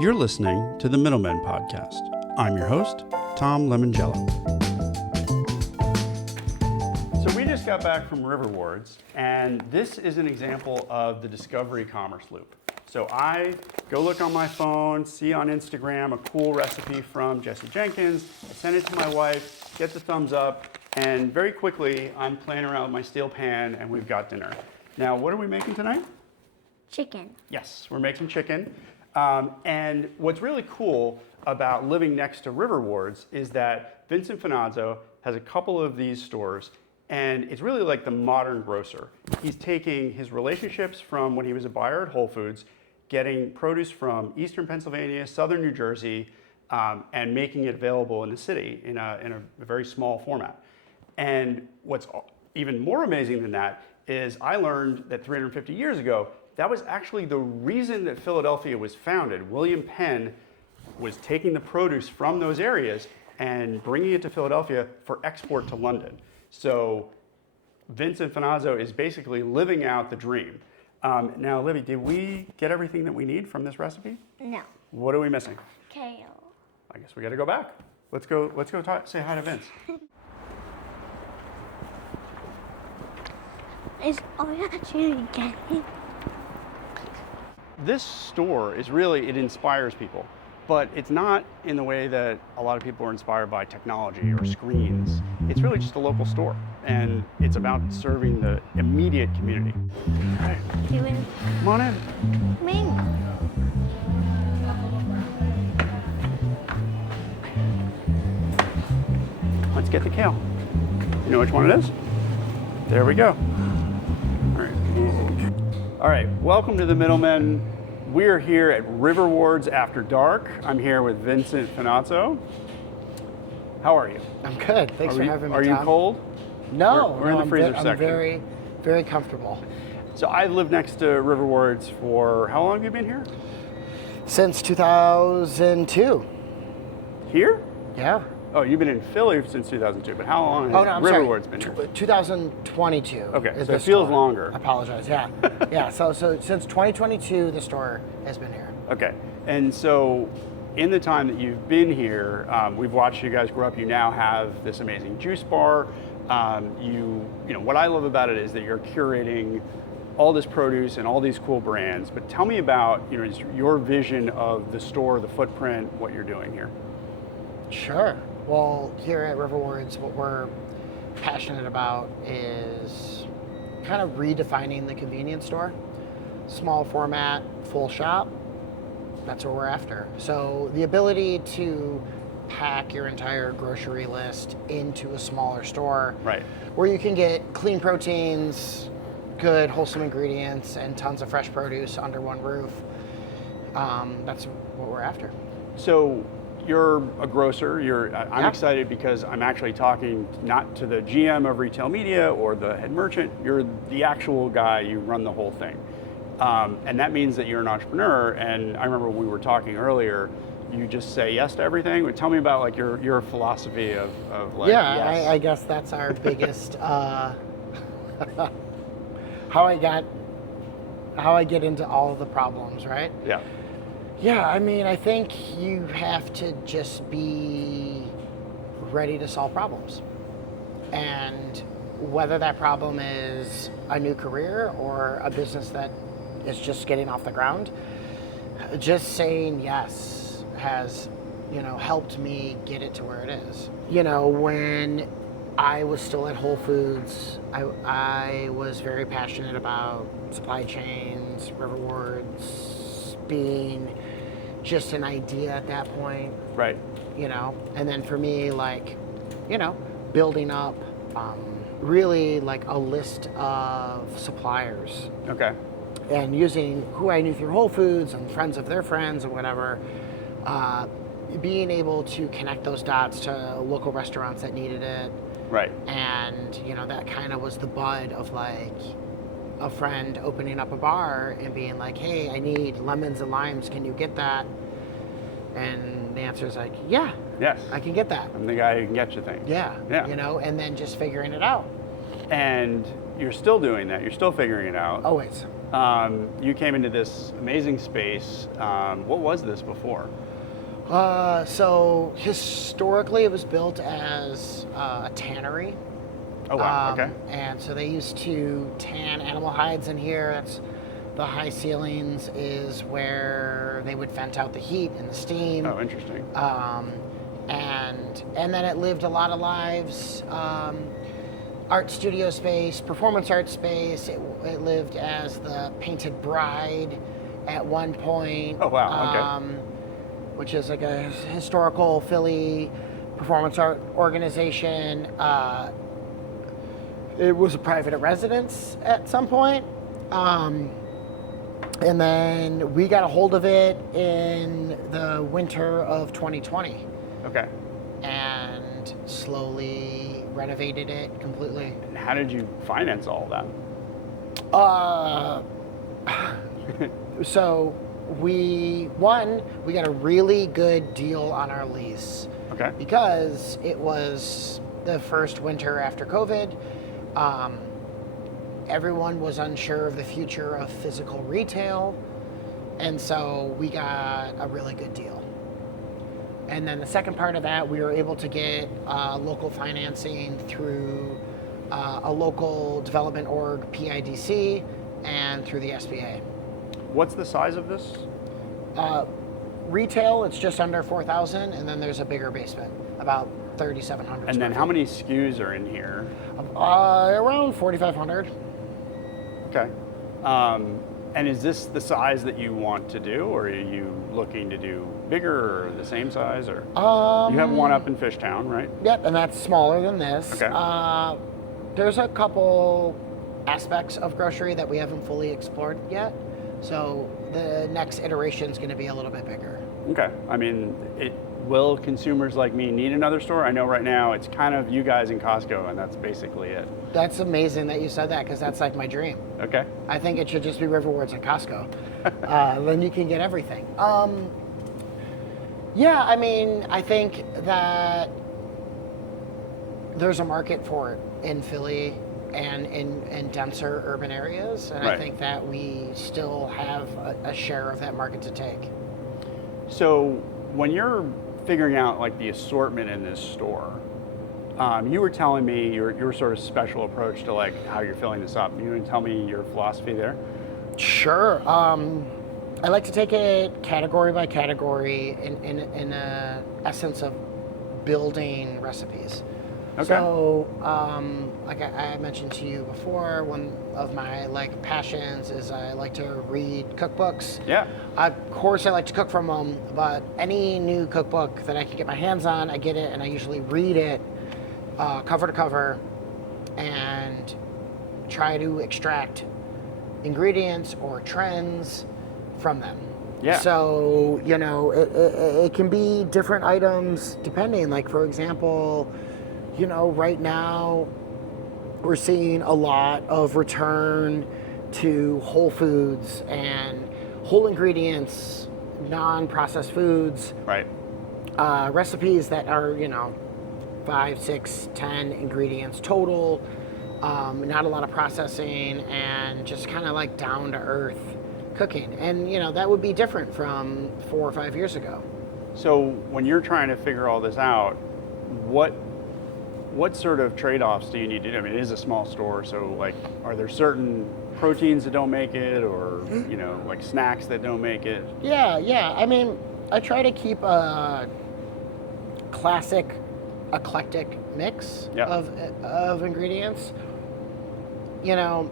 You're listening to the Middlemen Podcast. I'm your host, Tom Lemongello. So we just got back from Riverwards, and this is an example of the discovery commerce loop. So I go look on my phone, see on Instagram a cool recipe from Jesse Jenkins, I send it to my wife, get the thumbs up, and very quickly I'm playing around with my steel pan and we've got dinner. Now, what are we making tonight? Chicken. Yes, we're making chicken. And what's really cool about living next to Riverwards is that Vincent Finazzo has a couple of these stores, and it's really like the modern grocer. He's taking his relationships from when he was a buyer at Whole Foods, getting produce from Eastern Pennsylvania, Southern New Jersey, and making it available in the city in a very small format. And what's even more amazing than that is I learned that 350 years ago, that was actually the reason that Philadelphia was founded. William Penn was taking the produce from those areas and bringing it to Philadelphia for export to London. So Vincent Finazzo is basically living out the dream. Now, Libby, did we get everything that we need from this recipe? No. What are we missing? Kale. I guess we got to go back. Let's go say hi to Vince. This store is really, it inspires people, but it's not in the way that a lot of people are inspired by technology or screens. It's really just a local store, and it's about serving the immediate community. All right, come on in. Ming. Let's get the kale. You know which one it is? There we go. All right, welcome to the Middlemen. We're here at Riverwards After Dark. I'm here with Vincent Finazzo. How are you? I'm good. Thanks for having me, Are Tom. you cold? No, we're in the freezer section. I'm very, very comfortable. So I've lived next to Riverwards for, how long have you been here? Since 2002. Here? Yeah. Oh, you've been in Philly since 2002, but how long has Riverwards been here? 2022. Okay, so it feels longer. I apologize, yeah. Yeah, so since 2022, the store has been here. Okay, and so in the time that you've been here, we've watched you guys grow up. You now have this amazing juice bar. You know, what I love about it is that you're curating all this produce and all these cool brands, but tell me about, you know, your vision of the store, the footprint, what you're doing here. Sure. Well, here at Riverwards, what we're passionate about is kind of redefining the convenience store. Small format, full shop, that's what we're after. So the ability to pack your entire grocery list into a smaller store, right, where you can get clean proteins, good wholesome ingredients, and tons of fresh produce under one roof. That's what we're after. So you're a grocer. I'm excited because I'm actually talking not to the GM of retail media or the head merchant. You're the actual guy. You run the whole thing, and that means that you're an entrepreneur. And I remember we were talking earlier. You just say yes to everything. Tell me about like your philosophy of like. Yeah, yes. I guess that's our biggest. How I get into all of the problems, right? Yeah. Yeah, I mean, I think you have to just be ready to solve problems. And whether that problem is a new career or a business that is just getting off the ground, just saying yes has, helped me get it to where it is. When I was still at Whole Foods, I was very passionate about supply chains, Riverwards being just an idea at that point. Right. And then for me, building up really like a list of suppliers. Okay. And using who I knew through Whole Foods and friends of their friends and whatever, being able to connect those dots to local restaurants that needed it. Right. And, that kind of was the bud of like a friend opening up a bar and being like, hey, I need lemons and limes. Can you get that? And the answer is like, yeah. Yes. I can get that. I'm the guy who can get you things. Yeah. Yeah. And then just figuring it out. And you're still doing that. You're still figuring it out. Always. You came into this amazing space. What was this before? So historically, it was built as a tannery. Oh, wow. Okay. And so they used to tan animal hides in here. The high ceilings is where they would vent out the heat and the steam. Oh, interesting. And then it lived a lot of lives. Art studio space, performance art space. It lived as the Painted Bride at one point. Oh, wow. Okay. Which is like a historical Philly performance art organization. It was a private residence at some point. And then we got a hold of it in the winter of 2020. Okay. And slowly renovated it completely. And how did you finance all that? So we got a really good deal on our lease. Okay. Because it was the first winter after COVID. Everyone was unsure of the future of physical retail, and so we got a really good deal. And then the second part of that, we were able to get local financing through a local development org, PIDC, and through the SBA. What's the size of this? Retail, it's just under 4,000, and then there's a bigger basement, about 3,700. And then how many SKUs are in here? Around 4,500. Okay. And is this the size that you want to do, or are you looking to do bigger or the same size? Or you have one up in Fishtown, right? Yep, and that's smaller than this. Okay. There's a couple aspects of grocery that we haven't fully explored yet, so the next iteration is going to be a little bit bigger. Okay. I mean, will consumers like me need another store? I know right now it's kind of you guys in Costco, and that's basically it. That's amazing that you said that, because that's like my dream. Okay. I think it should just be Riverwards and Costco. Then you can get everything. Yeah, I mean, I think that there's a market for it in Philly and in denser urban areas, and Right. I think that we still have a share of that market to take. So when you're figuring out like the assortment in this store, you were telling me your sort of special approach to like how you're filling this up. You want to tell me your philosophy there? Sure. I like to take it category by category in a essence of building recipes. Okay. So, like I mentioned to you before, one of my like passions is I like to read cookbooks. Yeah. Of course, I like to cook from them, but any new cookbook that I can get my hands on, I get it, and I usually read it cover to cover and try to extract ingredients or trends from them. Yeah. So, you know, it can be different items depending. Like, for example, you know, right now we're seeing a lot of return to whole foods and whole ingredients, non-processed foods. Right. Recipes that are, you know, 5, 6, 10 ingredients total, not a lot of processing, and just kind of like down to earth cooking. And, you know, that would be different from 4 or 5 years ago. So when you're trying to figure all this out, what sort of trade-offs do you need to do? I mean, it is a small store, so like, are there certain proteins that don't make it, or you know, like snacks that don't make it? Yeah. I mean, I try to keep a classic, eclectic mix Yeah. of ingredients. You know,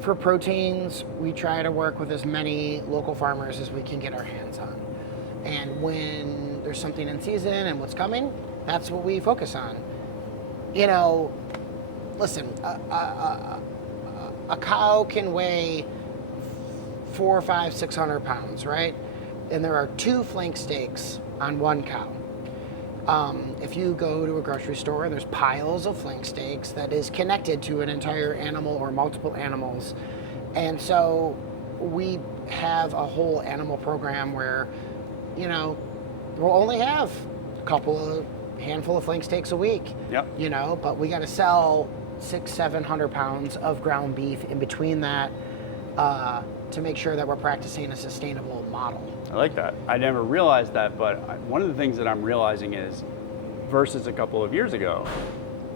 for proteins, we try to work with as many local farmers as we can get our hands on. And when there's something in season and what's coming, that's what we focus on. You know, listen, a cow can weigh 400, 500, 600 pounds, right? And there are 2 flank steaks on one cow. If you go to a grocery store and there's piles of flank steaks, that is connected to an entire animal or multiple animals. And so we have a whole animal program where, you know, we'll only have a handful of flank steaks a week. Yep. You know, but we got to sell 700 pounds of ground beef in between that to make sure that we're practicing a sustainable model. I like that. I never realized that, but one of the things that I'm realizing is, versus a couple of years ago,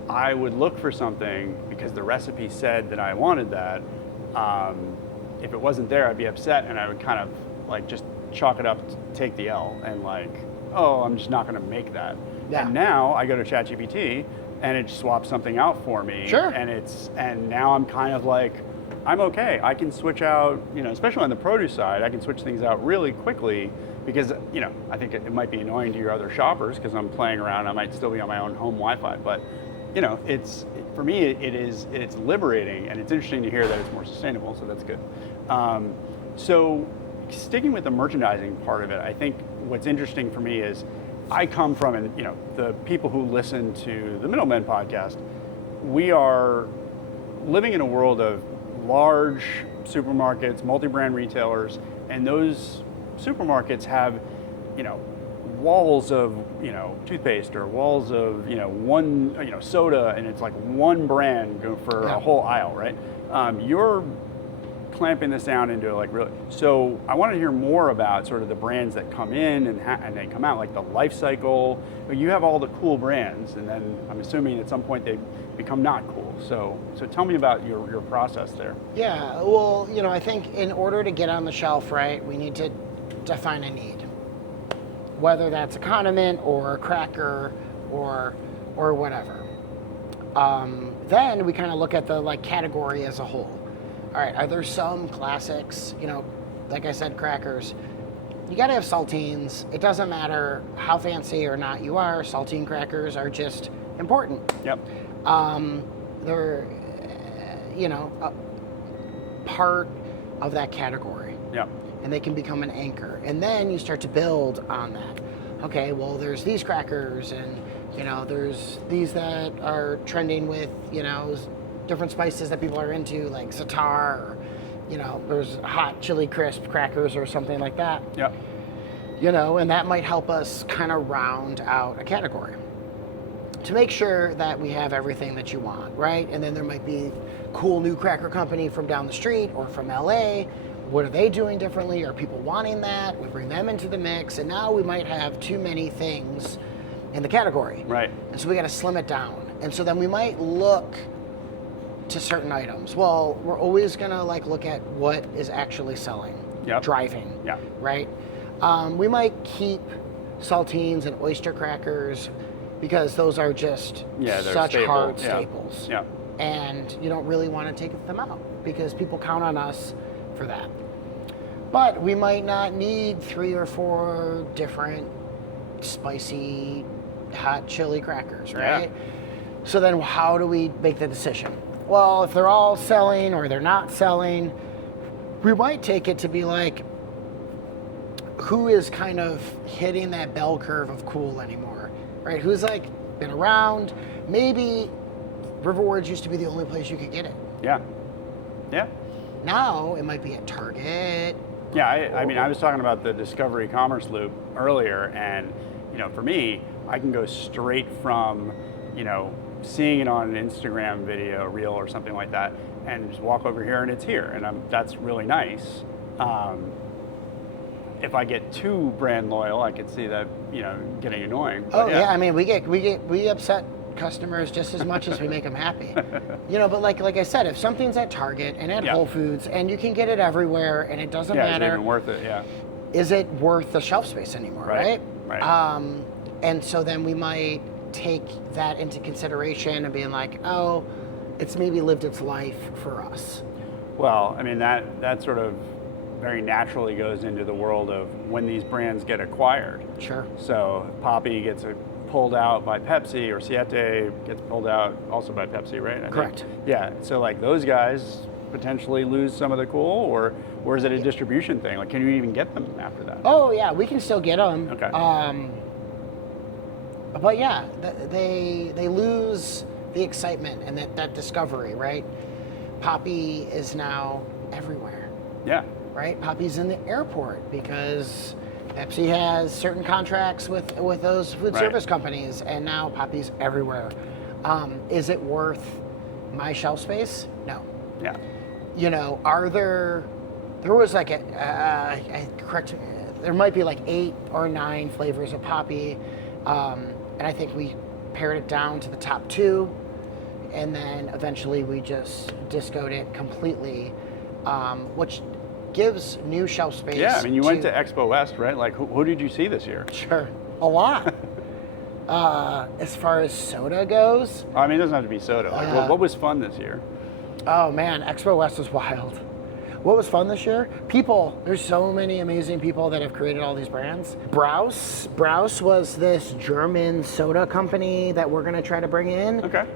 I would look for something because the recipe said that I wanted that. If it wasn't there, I'd be upset, and I would kind of like just chalk it up, take the L, and like, oh, I'm just not going to make that. Yeah. And now I go to ChatGPT, and it swaps something out for me. Sure. And now I'm kind of like, I'm okay. I can switch out, especially on the produce side, I can switch things out really quickly because, I think it might be annoying to your other shoppers because I'm playing around. I might still be on my own home Wi-Fi, but for me, it's liberating, and it's interesting to hear that it's more sustainable. So that's good. So sticking with the merchandising part of it, I think what's interesting for me is I come from, and the people who listen to the Middlemen podcast, we are living in a world of large supermarkets, multi-brand retailers, and those supermarkets have, walls of, toothpaste or walls of, one, soda, and it's like one brand go for a whole aisle, right? You're clamping this down into like really, so I want to hear more about sort of the brands that come in and they come out, like the life cycle. You have all the cool brands, and then I'm assuming at some point they become not cool. So tell me about your process there. Yeah, well, I think in order to get on the shelf, right, we need to define a need. Whether that's a condiment or a cracker or whatever. Then we kind of look at the category as a whole. All right, are there some classics, like I said, crackers? You got to have saltines. It doesn't matter how fancy or not you are. Saltine crackers are just important. Yep. They're, a part of that category. Yep. And they can become an anchor. And then you start to build on that. Okay, well, there's these crackers, and, there's these that are trending with, different spices that people are into, like za'atar, or, there's hot chili crisp crackers or something like that. Yep. And that might help us kind of round out a category to make sure that we have everything that you want, right? And then there might be cool new cracker company from down the street or from LA. What are they doing differently? Are people wanting that? We bring them into the mix, and now we might have too many things in the category. Right. And so we got to slim it down. And so then we might look to certain items. Well, we're always going to look at what is actually selling, driving, right? We might keep saltines and oyster crackers because those are just such hard staples. Yeah. And you don't really want to take them out because people count on us for that. But we might not need 3 or 4 different spicy hot chili crackers, right? Yeah. So then how do we make the decision? Well, if they're all selling or they're not selling, we might take it to be who is kind of hitting that bell curve of cool anymore, right? Who's been around? Maybe Riverwards used to be the only place you could get it. Yeah. Yeah. Now it might be at Target. Yeah, I was talking about the Discovery Commerce Loop earlier, and for me, I can go straight from seeing it on an Instagram video, reel, or something like that, and just walk over here and it's here, and that's really nice. If I get too brand loyal, I could see that getting annoying. But we upset customers just as much as we make them happy. But like I said, if something's at Target and at Whole Foods and you can get it everywhere and it doesn't matter, is it even worth it? Yeah. Is it worth the shelf space anymore? Right. Right. And so then we might take that into consideration and being oh, it's maybe lived its life for us. Well, that sort of very naturally goes into the world of when these brands get acquired. Sure. So Poppi gets pulled out by Pepsi, or Siete gets pulled out also by Pepsi, right? Correct. Yeah. So those guys potentially lose some of the cool, or is it a distribution thing? Can you even get them after that? Oh yeah, we can still get them. Okay. But yeah, they lose the excitement and that discovery, right? Poppi is now everywhere. Yeah. Right? Poppi's in the airport because Pepsi has certain contracts with those food service companies, and now Poppi's everywhere. Is it worth my shelf space? No. Yeah. You know, there was like there might be like 8 or 9 flavors of Poppi, and I think we pared it down to the top 2, and then eventually we just discoed it completely, which gives new shelf space. Yeah, I mean, you went to Expo West, right? Like, who did you see this year? Sure, a lot. As far as soda goes, I mean, it doesn't have to be soda. Like, what was fun this year? oh man, Expo West was wild. What was fun this year? People. There's so many amazing people that have created all these brands. Brause was this German soda company that we're gonna try to bring in. Okay.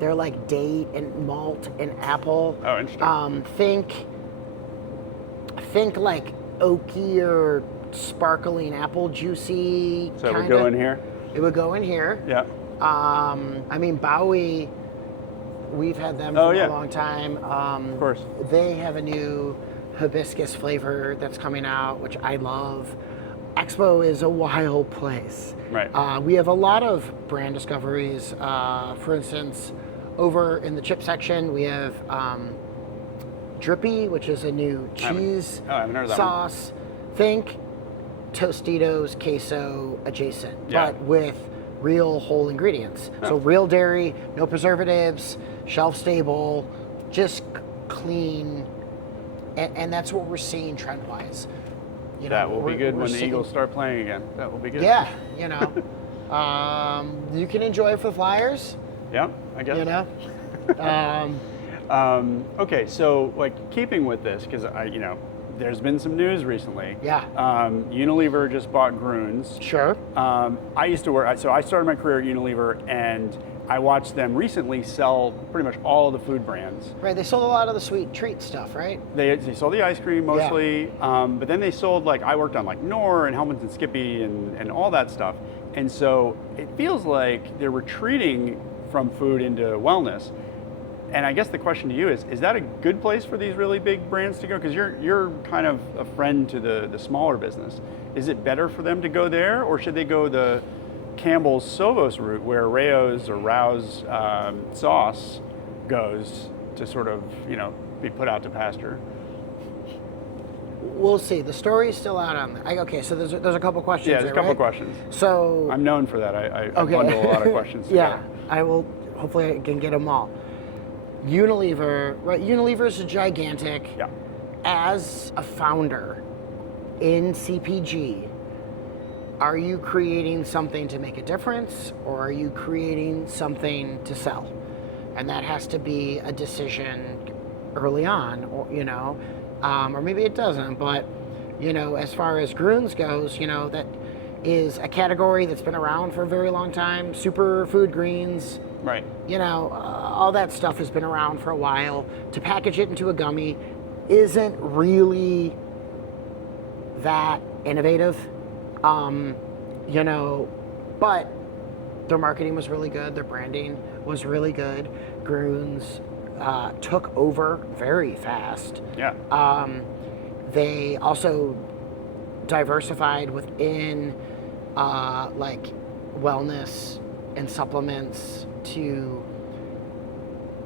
They're like date and malt and apple. Oh, interesting. Think like oaky or sparkling apple juicy. So it would go in here? It would go in here. Yeah. I mean, Bowie, we've had them for a long time. Of course. They have a new hibiscus flavor that's coming out, which I love. Expo is a wild place. Right. We have a lot of brand discoveries. For instance, over in the chip section, we have Drippy, which is a new cheese I haven't heard of that sauce. Think Tostitos queso adjacent, but with real whole ingredients. So real dairy, no preservatives, shelf stable, just clean, and that's what we're seeing trend wise. You That know, will be good we're when the seeing- Eagles start playing again. That will be good. Yeah, you know, you can enjoy it for the Flyers. Yeah, I guess. You know, Okay, so like keeping with this, because there's been some news recently. Yeah. Unilever just bought Grunes. sure. I used to work, so I started my career at Unilever, and I watched them recently sell pretty much all the food brands. Right, they sold a lot of the sweet treat stuff, right? They sold the ice cream mostly, but then they sold, like, I worked on like Knorr and Hellmann's and Skippy and all that stuff. And so it feels like they're retreating from food into wellness. And I guess the question to you is that a good place for these really big brands to go? Because you're kind of a friend to the smaller business. Is it better for them to go there, or should they go the Campbell's Sovos route, where Rao's or Rao's sauce goes to sort of be put out to pasture? We'll see. The story's still out on there. Okay, so there's a couple questions. Yeah, there's a couple right? questions. So I'm known for that. I bundle a lot of questions together. yeah, I will. Hopefully, I can get them all. Unilever, right? Unilever is a gigantic. Yeah. As a founder in CPG, are you creating something to make a difference, or are you creating something to sell? And that has to be a decision early on, or or maybe it doesn't. But as far as Grunes goes, that is a category that's been around for a very long time. Superfood greens. Right. All that stuff has been around for a while. To package it into a gummy isn't really that innovative, but their marketing was really good. Their branding was really good. Grunes took over very fast. Yeah. They also diversified within like wellness and supplements to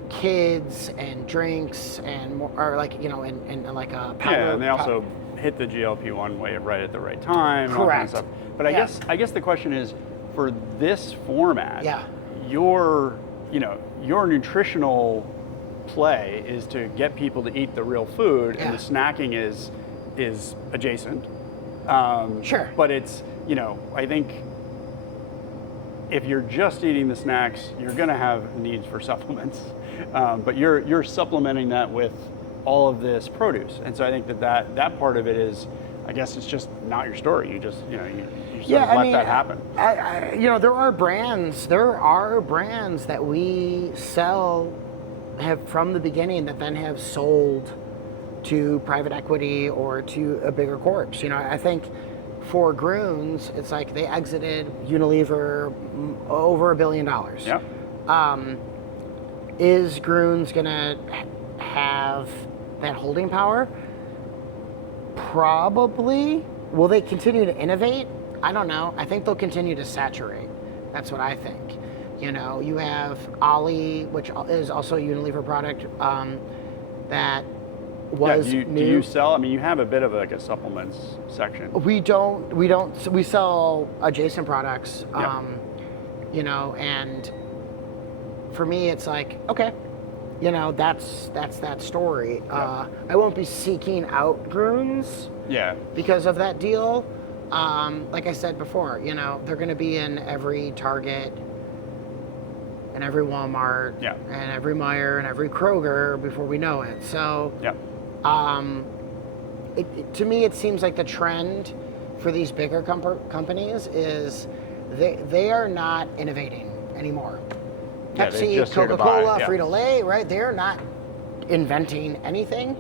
kids and drinks and more, or like and like a powder. Yeah, and they also hit the GLP-1 wave right at the right time. And all that kind of Correct. stuff. But I guess the question is, for this format, Yeah. your nutritional play is to get people to eat the real food, and Yeah. the snacking is adjacent. Sure. But it's I think if you're just eating the snacks, you're going to have needs for supplements. But you're supplementing that with all of this produce, and so I think that part of it is, I guess it's just not your story. You just you sort of let that happen. There are brands that we sell have from the beginning that then have sold to private equity or to a bigger corp. I think for Grunes, it's like they exited Unilever over $1 billion. Yeah. Is Grunes gonna have that holding power? Probably. Will they continue to innovate? I don't know. I think they'll continue to saturate. That's what I think. You know, you have Ollie, which is also a Unilever product, that was do new. you sell? I mean, you have a bit of like a supplements section. We don't. We sell adjacent products. Yep. You know, and for me, it's like, okay, you know, that's that story. I won't be seeking out Groons Yeah. because of that deal. Like I said before, you know, they're going to be in every Target and every Walmart and every Meijer and every Kroger before we know it. So, to me, it seems like the trend for these bigger companies is they are not innovating anymore. Yeah, they're Pepsi, just here to Coca-Cola, buy, Frito-Lay, right? They're not inventing anything.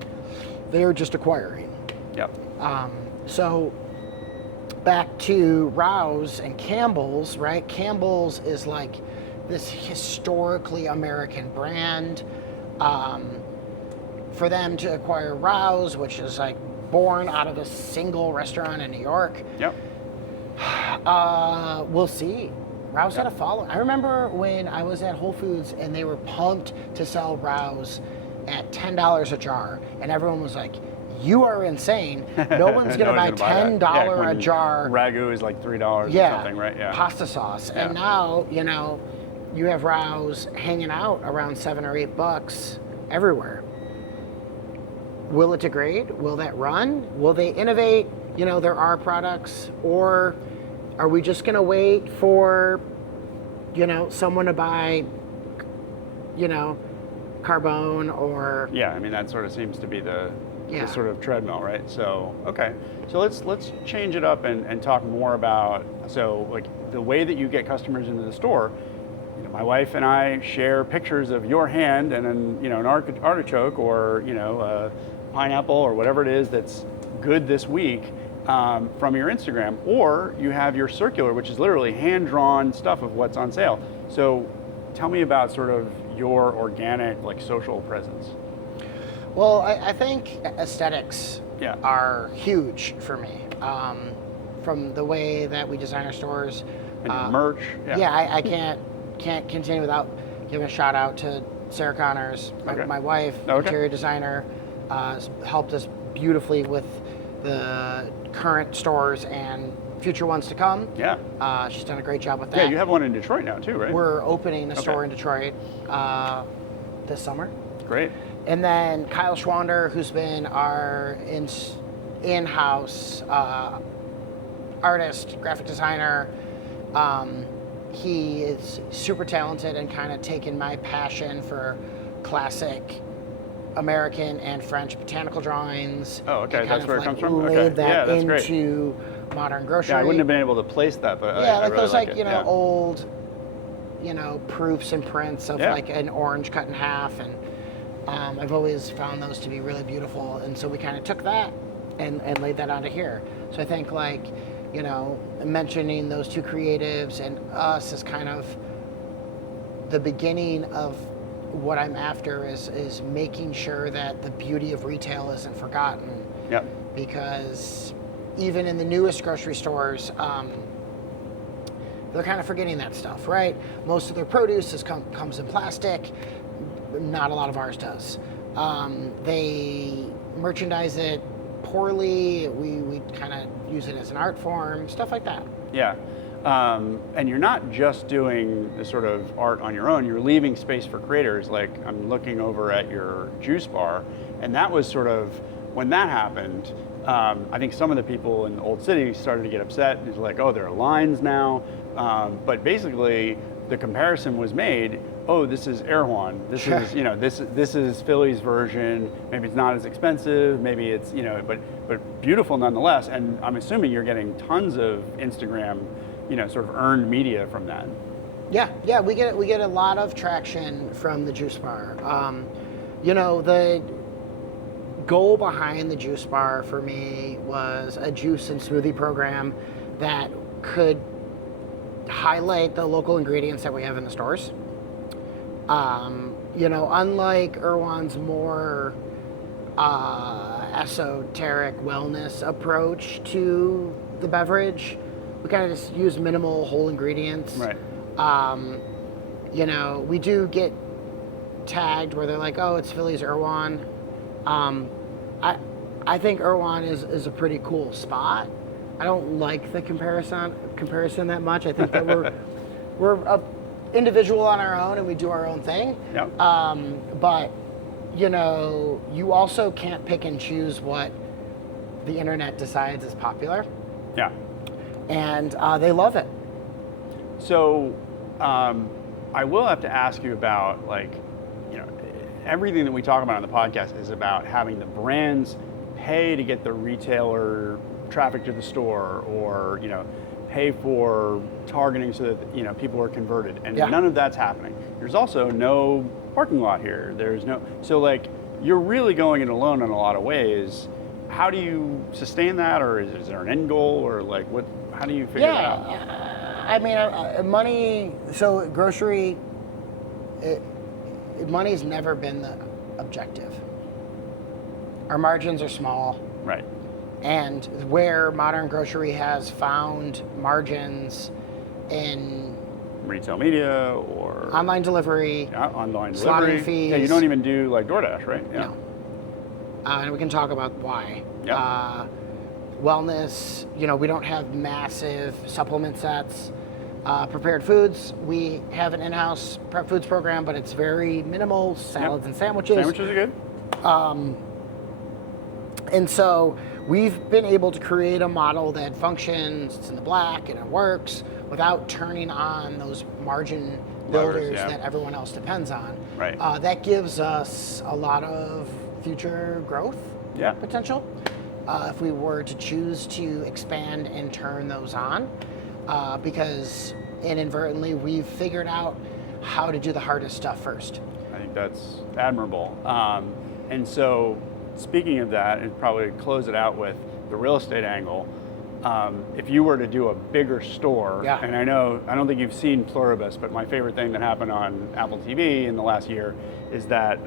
They're just acquiring. Yep. So back to Rouse and Campbell's, right? Campbell's is like this historically American brand. For them to acquire Rouse, which is like born out of a single restaurant in New York, Yep. we'll see. Rouse had a following. I remember when I was at Whole Foods and they were pumped to sell Rouse at $10 a jar, and everyone was like, "You are insane! No one's gonna buy $10 a jar." Ragu is like $3 or something, right? Yeah. Pasta sauce. And now, you know, you have Rouse hanging out around $7 or $8 everywhere. Will it degrade? Will that run? Will they innovate? You know, there are products, or are we just going to wait for, you know, someone to buy, you know, Carbone or... Yeah, I mean, that sort of seems to be the sort of treadmill, right? So, okay. So let's change it up and talk more about, so like the way that you get customers into the store. You know, my wife and I share pictures of your hand and an, you know, an artichoke or, you know, a pineapple or whatever it is that's good this week. From your Instagram, or you have your circular, which is literally hand-drawn stuff of what's on sale. So tell me about sort of your organic, like, social presence. Well, I think aesthetics are huge for me. From the way that we design our stores. And your merch. I can't continue without giving a shout out to Sarah Connors, my wife, interior designer, helped us beautifully with the current stores and future ones to come. Yeah. She's done a great job with that. Yeah, you have one in Detroit now too, right? We're opening a store in Detroit this summer. Great. And then Kyle Schwander, who's been our in-house artist, graphic designer. He is super talented and kind of taken my passion for classic American and French botanical drawings. Oh, okay, that's where it comes from? Laid Okay, that that's great. into modern grocery. Yeah, I wouldn't have been able to place that, but yeah, I like really those, like like, it. you know, old, you know, proofs and prints of like an orange cut in half, and I've always found those to be really beautiful, and so we kind of took that and laid that onto here. So I think, like, you know, mentioning those two creatives and us is kind of the beginning of what I'm after is making sure that the beauty of retail isn't forgotten. Yep. Because even in the newest grocery stores, they're kind of forgetting that stuff, right? Most of their produce comes in plastic. Not a lot of ours does. They merchandise it poorly. We kind of use it as an art form, stuff like that. Yeah. And you're not just doing the sort of art on your own, you're leaving space for creators. Like, I'm looking over at your juice bar, and that was sort of, when that happened, I think some of the people in the old city started to get upset. It's like, oh, there are lines now. But basically, the comparison was made, oh, this is Erewhon. This is, you know, this is Philly's version. Maybe it's not as expensive. Maybe it's, you know, but beautiful nonetheless. And I'm assuming you're getting tons of Instagram, you know, sort of earned media from that. Yeah, we get a lot of traction from the juice bar. You know, the goal behind the juice bar for me was a juice and smoothie program that could highlight the local ingredients that we have in the stores. You know, unlike Erewhon's more esoteric wellness approach to the beverage, we kind of just use minimal whole ingredients. Right. You know, we do get tagged where they're like, oh, it's Philly's Erewhon. I think Erewhon is a pretty cool spot. I don't like the comparison that much. I think that we're a individual on our own and we do our own thing. Yep. But you know, you also can't pick and choose what the internet decides is popular. Yeah. And they love it. So I will have to ask you about, like, you know, everything that we talk about on the podcast is about having the brands pay to get the retailer traffic to the store, or, you know, pay for targeting so that, you know, people are converted, and none of that's happening. There's also no parking lot here. There's no, so like, you're really going it alone in a lot of ways. How do you sustain that, or is there an end goal, or like what? How do you figure it out? I mean, money. So grocery, money's never been the objective. Our margins are small. Right. And where modern grocery has found margins in Retail media or online delivery, online slotting delivery. fees. Yeah, you don't even do like DoorDash, right? Yeah. No. And we can talk about why. Yeah. Wellness, you know, we don't have massive supplement sets. Prepared foods, we have an in-house prep foods program, but it's very minimal, salads and sandwiches. Sandwiches are good. And so we've been able to create a model that functions, it's in the black and it works without turning on those margin builders that everyone else depends on. Right. That gives us a lot of future growth potential if we were to choose to expand and turn those on, because inadvertently we've figured out how to do the hardest stuff first. I think that's admirable. And so, speaking of that, and probably close it out with the real estate angle, if you were to do a bigger store, and I don't think you've seen Pluribus, but my favorite thing that happened on Apple TV in the last year is that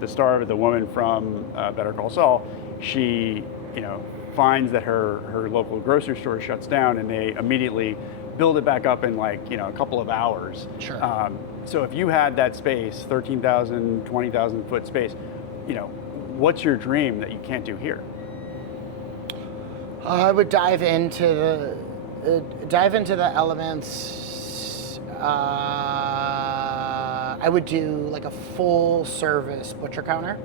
the star of it, the woman from Better Call Saul, she, you know, finds that her local grocery store shuts down, and they immediately build it back up in, like, you know, a couple of hours. Sure. So if you had that space, 13,000, 20,000 foot space, you know, what's your dream that you can't do here? I would dive into the elements. I would do like a full service butcher counter.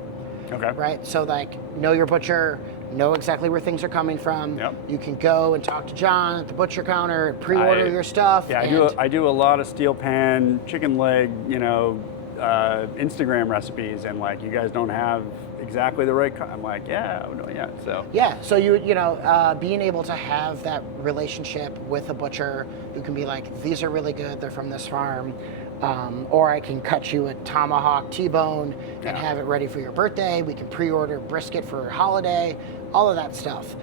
Okay. Right. So like, know your butcher, know exactly where things are coming from. Yep. You can go and talk to John at the butcher counter, pre-order your stuff. Yeah, I do a lot of steel pan, chicken leg, you know, Instagram recipes, and like, you guys don't have exactly the right. I'm like, so. Yeah, so you know, being able to have that relationship with a butcher who can be like, these are really good, they're from this farm, or I can cut you a tomahawk T-bone and have it ready for your birthday. We can pre-order brisket for a holiday, all of that stuff.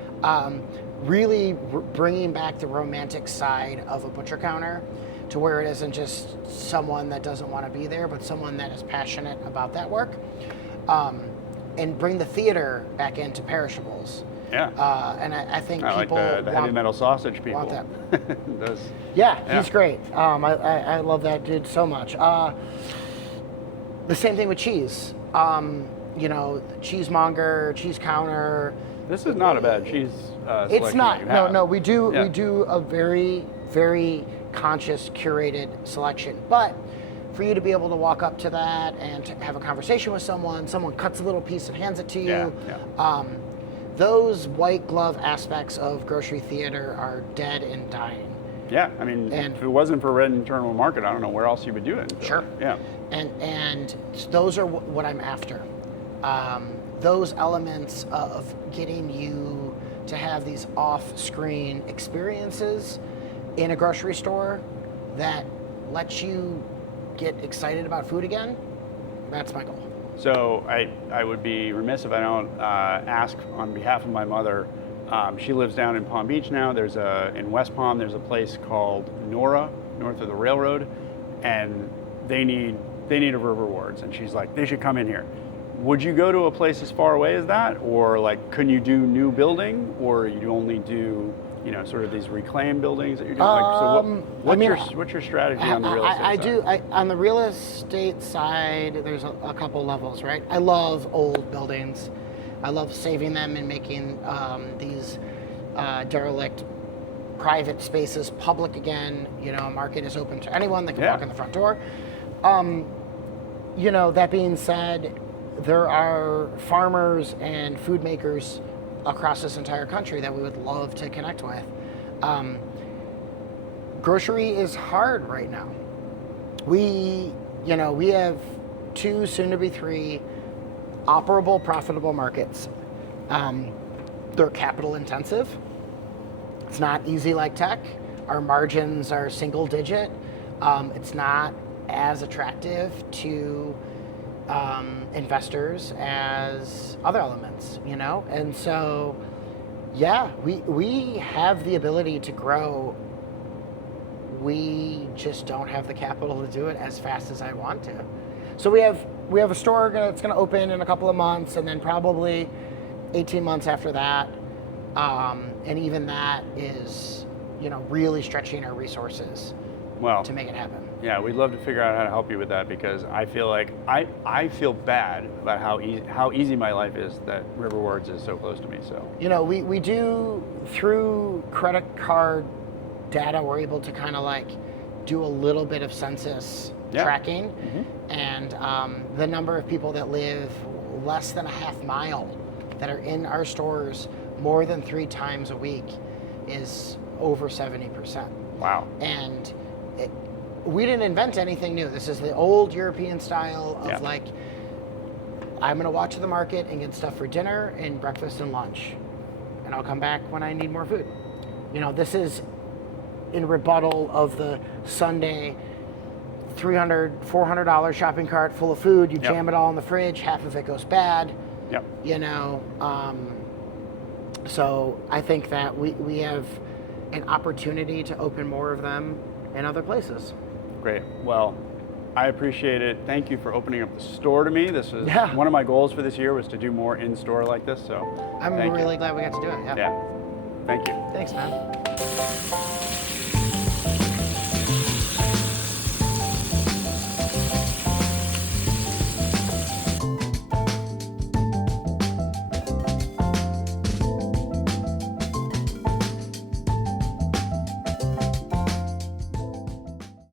Really bringing back the romantic side of a butcher counter to where it isn't just someone that doesn't want to be there, but someone that is passionate about that work. And bring the theater back into perishables. Yeah. And I think I people like the heavy metal sausage people. Want that. Those, he's great. I love that dude so much. The same thing with cheese. You know, cheesemonger, cheese counter. This is not a bad cheese selection. It's not. You have. No. We do a very, very conscious, curated selection. But for you to be able to walk up to that and to have a conversation with someone cuts a little piece and hands it to you. Those white glove aspects of grocery theater are dead and dying. Yeah, I mean, if it wasn't for Red Internal Market, I don't know where else you would do it. Sure. Yeah. And those are what I'm after. Those elements of getting you to have these off-screen experiences in a grocery store that lets you get excited about food again, that's my goal. So I would be remiss if I don't ask on behalf of my mother. She lives down in Palm Beach now. In West Palm, there's a place called Nora, north of the railroad, and they need a Riverwards, and she's like, they should come in here. would you go to a place as far away as that, or like, can you do new building, or you only do, you know, sort of these reclaimed buildings that you're doing? Like, so what's your strategy on the real estate side? On the real estate side, there's a couple levels, right? I love old buildings. I love saving them and making these derelict private spaces public again. You know, market is open to anyone that can walk in the front door. You know, that being said, there are farmers and food makers across this entire country that we would love to connect with. Grocery is hard right now. We have 2, soon to be 3, operable, profitable markets. They're capital intensive. It's not easy like tech. Our margins are single digit. It's not as attractive to investors as other elements, you know? And so, yeah, we have the ability to grow. We just don't have the capital to do it as fast as I want to. So we have a store that's going to open in a couple of months, and then probably 18 months after that. And even that is, you know, really stretching our resources to make it happen. Yeah, we'd love to figure out how to help you with that, because I feel like I feel bad about how easy my life is that Riverwards is so close to me. So, you know, we do, through credit card data, we're able to kind of like do a little bit of census tracking, and the number of people that live less than a half mile that are in our stores more than 3 times a week is over 70%. Wow. And we didn't invent anything new. This is the old European style of like, I'm gonna watch the market and get stuff for dinner and breakfast and lunch, and I'll come back when I need more food. You know, this is in rebuttal of the Sunday $300, $400 shopping cart full of food. You jam it all in the fridge, half of it goes bad. You know, so I think that we have an opportunity to open more of them in other places. Great. Well, I appreciate it. Thank you for opening up the store to me. This was one of my goals for this year, was to do more in-store like this. So I'm really glad we got to do it. Yeah. Thank you. Thanks, man.